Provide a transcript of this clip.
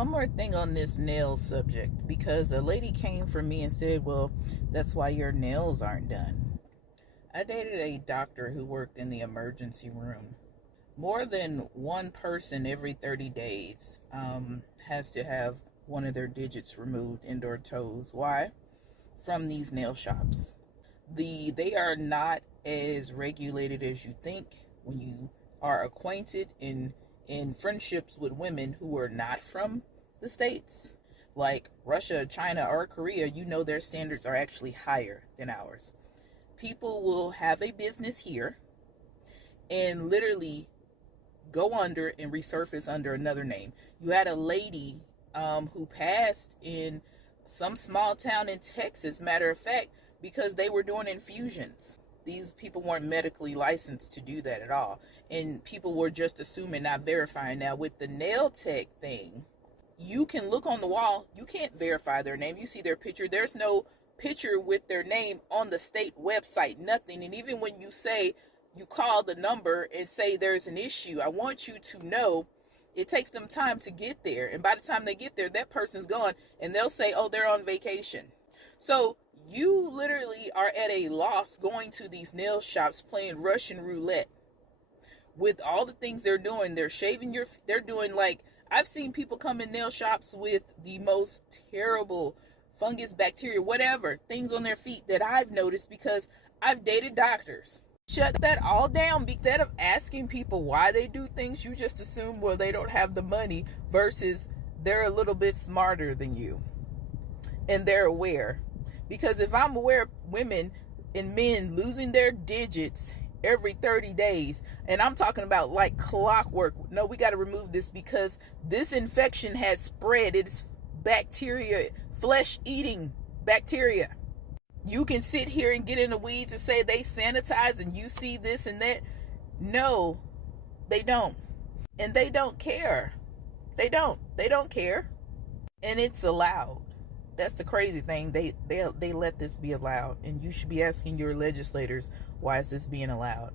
One more thing on this nail subject, because a lady came for me and said, well, that's why your nails aren't done. I dated a doctor who worked in the emergency room. More than one person every 30 days has to have one of their digits removed, indoor toes. Why? From these nail shops. They are not as regulated as you think. When you are acquainted in friendships with women who are not from the States, like Russia, China, or Korea, you know their standards are actually higher than ours. People will have a business here and literally go under and resurface under another name. You had a lady who passed in some small town in Texas, matter of fact, because they were doing infusions. These people weren't medically licensed to do that at all. And people were just assuming, not verifying. Now, with the nail tech thing, you can look on the wall. You can't verify their name. You see their picture. There's no picture with their name on the state website, nothing. And even when you say, you call the number and say there's an issue, I want you to know it takes them time to get there. And by the time they get there, that person's gone. And they'll say, oh, they're on vacation. So you literally are at a loss going to these nail shops playing Russian roulette with all the things they're doing. They're shaving they're doing, like, I've seen people come in nail shops with the most terrible fungus, bacteria, whatever, things on their feet that I've noticed because I've dated doctors. Shut that all down. Instead of asking people why they do things, you just assume, well, they don't have the money, versus they're a little bit smarter than you and they're aware. Because if I'm aware of women and men losing their digits every 30 days, and I'm talking about like clockwork, no, we got to remove this because this infection has spread. It's bacteria, flesh-eating bacteria. You can sit here and get in the weeds and say they sanitize and you see this and that. No, they don't. And they don't care. They don't care. And it's allowed. That's the crazy thing. They let this be allowed, and you should be asking your legislators, why is this being allowed?